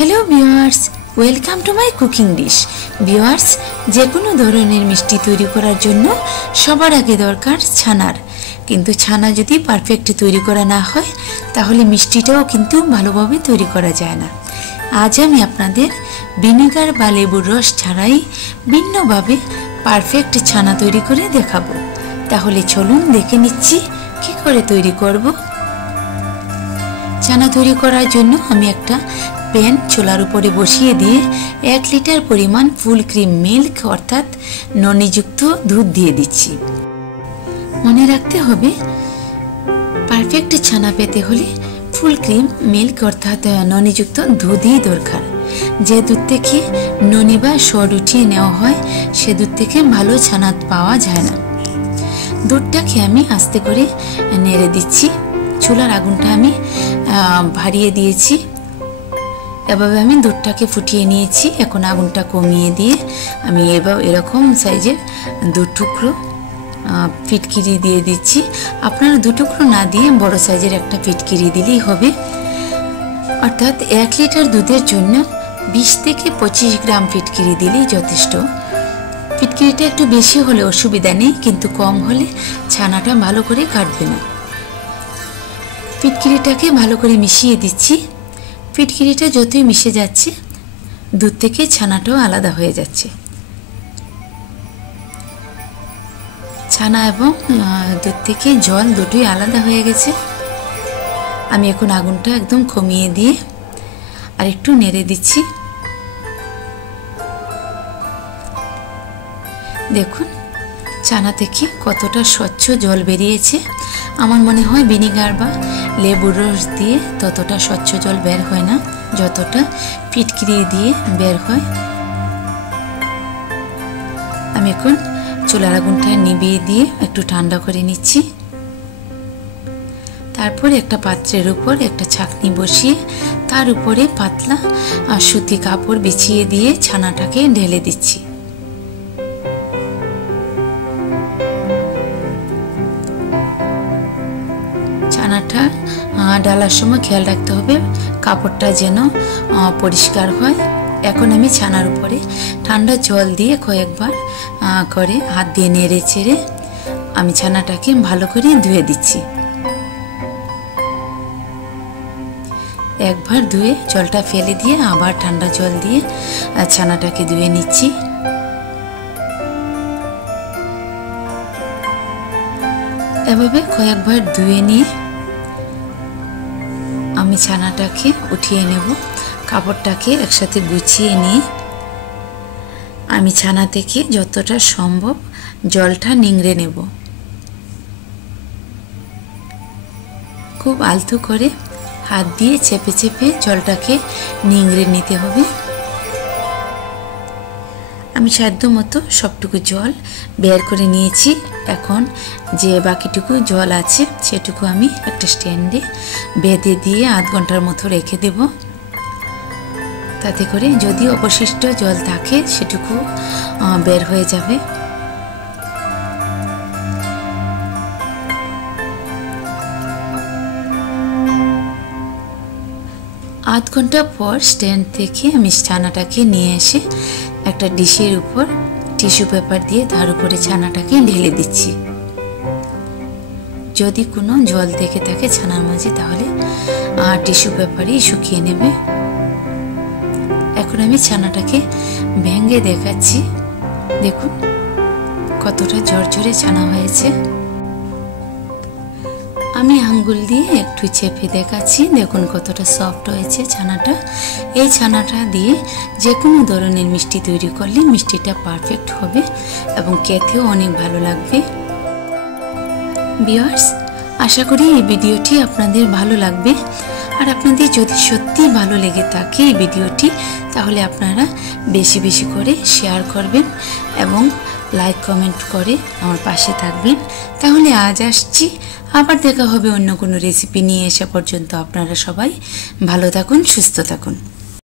Hello viewers, welcome to my cooking dish. Viewers, যে কোনো ধরনের মিষ্টি তৈরি করার জন্য সবার আগে দরকার ছানার। কিন্তু ছানা যদি পারফেক্ট তৈরি করা না হয় তাহলে মিষ্টিটাও কিন্তু ভালোভাবে তৈরি করা যায় না। আজ আমি আপনাদের ভিনেগার বা লেবুর রস ছাড়াই ভিন্নভাবে পারফেক্ট ছানা তৈরি করে দেখাবো। তাহলে চলুন দেখে নিচ্ছি কি করে তৈরি করব। ছানা তৈরি করার জন্য আমি একটা প্যান চুলার উপরে বসিয়ে দিয়ে 1 লিটার পরিমাণ ফুল ক্রিম মিল্ক অর্থাৎ ননিযুক্ত দুধ দিয়ে দিচ্ছি। মনে রাখতে হবে পারফেক্ট ছানা পেতে হলে ফুল ক্রিম মিল্ক অর্থাৎ ননিযুক্ত দুধই দরকার। যে দুধ থেকে ননি বা সর উঠিয়ে নেওয়া হয় সে দুধ থেকে ভালো ছানা পাওয়া যায় না। দুধটাকে আমি আস্তে করে নেড়ে দিচ্ছি। চুলার আগুনটা আমি বাড়িয়ে দিয়েছি। এভাবে আমি দুধটাকে ফুটিয়ে নিয়েছি। এখন আগুনটা কমিয়ে দিয়ে আমি এরকম সাইজের 2 টুকরো ফিটকিরি দিয়ে দিচ্ছি। আপনারা 2 টুকরো না দিয়ে বড় সাইজের একটা ফিটকিরি দিলেই হবে। অর্থাৎ 1 লিটার দুধের জন্য 20 থেকে 25 গ্রাম ফিটকিরি দিলেই যথেষ্ট। ফিটকিরিটা একটু বেশি হলে অসুবিধা নেই, কিন্তু কম হলে ছানাটা ভালো করে কাটবে না। ফিটকিরিটাকে ভালো করে মিশিয়ে দিচ্ছি। ফিটকিরিটা যতই মিশে যাচ্ছে দুধ থেকে ছানাটাও আলাদা হয়ে যাচ্ছে। ছানা এবং দুধ থেকে জল দুটোই আলাদা হয়ে গেছে। আমি এখন আগুনটা একদম কমিয়ে দিয়ে আর একটু নেড়ে দিচ্ছি। দেখুন ছানা থেকে কতটা স্বচ্ছ জল বেরিয়েছে। আমার মনে হয় ভিনেগার বা লেবুর রস দিয়ে ততটা স্বচ্ছ জল বের হয় না যতটা ফিটকিরি দিয়ে বের হয়। আমি এখন চুলার আগুনটা নিভিয়ে দিয়ে একটু ঠান্ডা করে নিচ্ছি। তারপর একটা পাত্রের উপর একটা ছাঁকনি বসিয়ে তার উপরে পাতলা সুতি কাপড় বিছিয়ে দিয়ে ছানাটাকে ঢেলে দিচ্ছি। ছানাটা ডালার সময় খেয়াল রাখতে হবে কাপড়টা যেন পরিষ্কার হয়। এখন আমি ছানার উপরে ঠান্ডা জল দিয়ে কয়েকবার করে হাত দিয়ে নেড়ে চেড়ে আমি ছানাটাকে ভালো করে ধুয়ে দিচ্ছি। একবার ধুয়ে জলটা ফেলে দিয়ে আবার ঠান্ডা জল দিয়ে ছানাটাকে ধুয়ে নিচ্ছি। এভাবে কয়েকবার ধুয়ে নিয়ে আমি ছানাটাকে উঠিয়ে নেব। কাপড়টাকে একসাথে গুছিয়ে নিয়ে আমি ছানা থেকে যতটা সম্ভব জলটা নিংড়ে নেব। খুব আলতো করে হাত দিয়ে চেপে চেপে জলটাকে নিংড়ে নিতে হবে। আমি সাধ্য মতো সবটুকু জল বের করে নিয়েছি। এখন যে বাকিটুকু জল আছে সেটুকু আমি একটা স্ট্যান্ডে বেঁধে দিয়ে আধ ঘন্টার মতো রেখে দেব। তাতে করে যদি অবশিষ্ট জল থাকে সেটুকু বের হয়ে যাবে। আধ ঘন্টা পর স্ট্যান্ড থেকে আমি ছানাটাকে নিয়ে এসে একটা ডিশের উপর টিস্যু পেপার দিয়ে তার উপরে ছানাটাকে ঢেলে দিচ্ছি। যদি কোনো জল থেকে থাকে ছানার মাঝে তাহলে টিস্যু পেপারই শুকিয়ে নেবে। এখন আমি ছানাটাকে ভেঙে দেখাচ্ছি। দেখুন কতটা ঝরঝরে ছানা হয়েছে। আমি আঙ্গুল দিয়ে একটু চেপে দেখাচ্ছি। দেখুন কতটা সফট হয়েছে ছানাটা। এই ছানাটা দিয়ে যে কোনো ধরনের মিষ্টি তৈরি করলে মিষ্টিটা পারফেক্ট হবে এবং খেতেও অনেক ভালো লাগবে। ভিউয়ার্স, আশা করি এই ভিডিওটি আপনাদের ভালো লাগবে। আর আপনাদের যদি সত্যি ভালো লেগে থাকে এই ভিডিওটি তাহলে আপনারা বেশি বেশি করে শেয়ার করবেন এবং লাইক কমেন্ট করে আমার পাশে থাকবেন। তাহলে আজ আসছি, আবার দেখা হবে অন্য কোনো রেসিপি নিয়ে। আসা পর্যন্ত আপনারা সবাই ভালো থাকুন, সুস্থ থাকুন।